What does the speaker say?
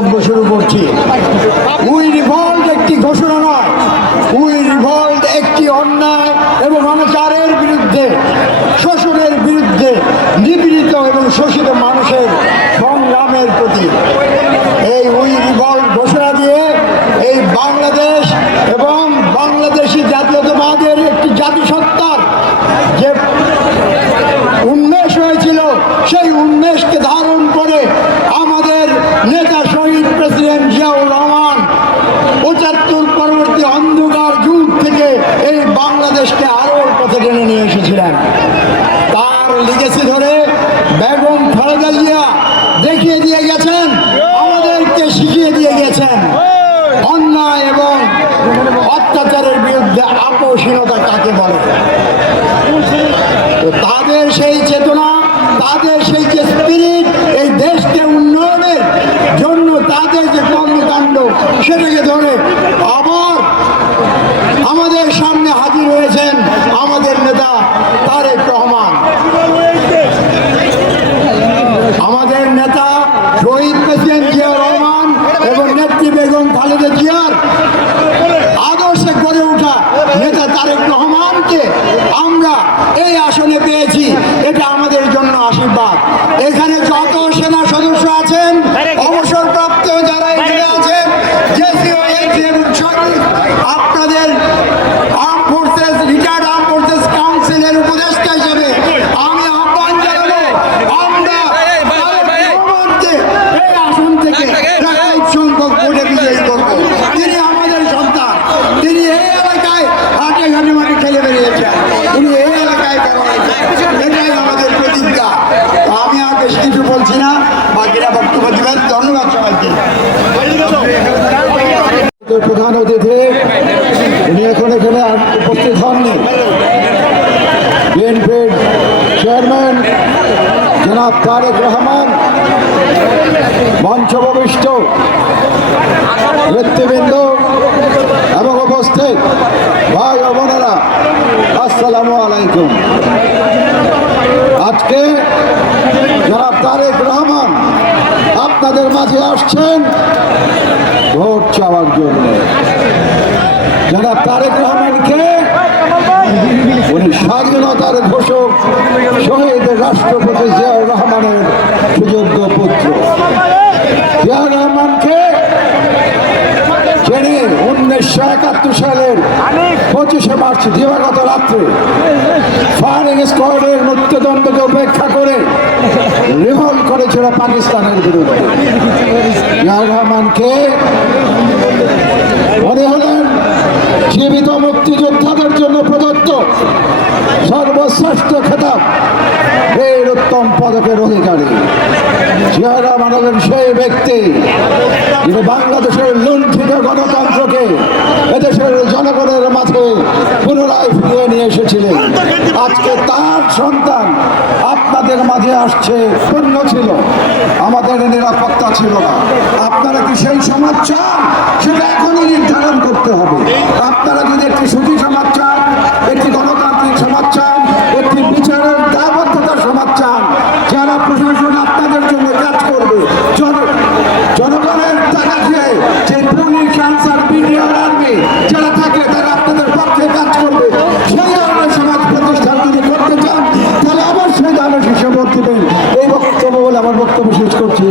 করছি। We revolt একটি ঘোষণা নয়। উই রিভল্ট একটি অন্যায় এবং অনাচারের বিরুদ্ধে, শোষণের বিরুদ্ধে নিপীড়িত এবং শোষিত মানুষের সংগ্রামের প্রতি এই উই রিভল্ট ঘোষণা দিয়ে এই বাংলাদেশ এবং বাংলাদেশি জাতীয়তাবাদের একটি জাতিসত্তার যে উন্মেষ হয়েছিল সেই উন্মেষকে ধারণ করে আমাদের নেতা শহীদ প্রেসিডেন্ট জিয়াউর রহমান পঁচাত্তর পরবর্তী অন্ধকার যুগ থেকে এই বাংলাদেশকে আলোর পথে টেনে নিয়ে এসেছিলেন তার লিগেসি ধরে বেগম খালেদা জিয়া দেখিয়ে দিয়ে গেছেন আমাদেরকে শিখিয়ে দিয়ে গেছেন অন্যায় এবং অত্যাচারের বিরুদ্ধে আপোষহীনতা কাকে বলে? তো তাদের সেই চেতনা, তাদের সেই যে স্পিরিট এই দেশকে উন্নয়নের জন্য তাদের যে কর্মকাণ্ড, সেটাকে ধরে আবার আমাদের সামনে হাজির হয়েছেন আমাদের নেতা তারেক রহমান। আমাদের নেতা শহীদ প্রেসিডেন্ট জিয়া রহমান এবং নেত্রী বেগম খালেদা জিয়ার আদর্শে গড়ে ওঠা নেতা তারেক রহমানকে আমরা এই আসনে পেয়েছি এটা আমাদের আশীর্বাদ এখানে যত সেনা সদস্য আছেন অবসরপ্রাপ্ত যারা এখানে আছেন আপনাদের প্রধান অতিথি। উনি এখন এখানে উপস্থিত হননি। বিএনপির চেয়ারম্যান জনাব তারেক রহমান মঞ্চভূমিষ্ঠ নেতৃবৃন্দ এবং উপস্থিত ভাই ও বোনেরা, আসসালামু আলাইকুম। আজকে জনাব তারেক রহমান আপনাদের মাঝে আসছেন। ভোট চাওয়ার জন্য। জনাব তারেক রহমানকে উনি স্বাধীনতার ঘোষক, শহীদ রাষ্ট্রপতি জিয়াউর রহমানের সুযোগ্য পুত্র। জিয়াউর রহমানকে যিনি উনিশশো একাত্তর সালের পঁচিশে মার্চ দিবাগত রাত্রে ফায়ারিং স্কোয়াডের মৃত্যুদণ্ডকে উপেক্ষা করে রিভল করেছিল পাকিস্তানের বিরুদ্ধে। রহমানকে মনে হলেন জীবিত মুক্তিযোদ্ধাদের জন্য প্রদত্ত সর্বশ্রেষ্ঠ খেতাব এর উত্তম পদকের অধিকারী। জিয়া রহমান সেই ব্যক্তি, যিনি বাংলাদেশের লুণ্ঠিত গণতন্ত্রকে এদেশের জনগণের মাঝে পুনরায় ফিরিয়ে নিয়ে এসেছিলেন। আজকে তার সন্তান আগে আসছে, শূন্য ছিল। আমাদের নিরাপত্তা ছিল না। আপনারা কি সেই সমাজ চান? সেটা এখনই নির্ধারণ করতে হবে। আপনারা যদি একটি সুখী সমাজ দেন এই বক্তব্য বলে আমার বক্তব্য শেষ করছি।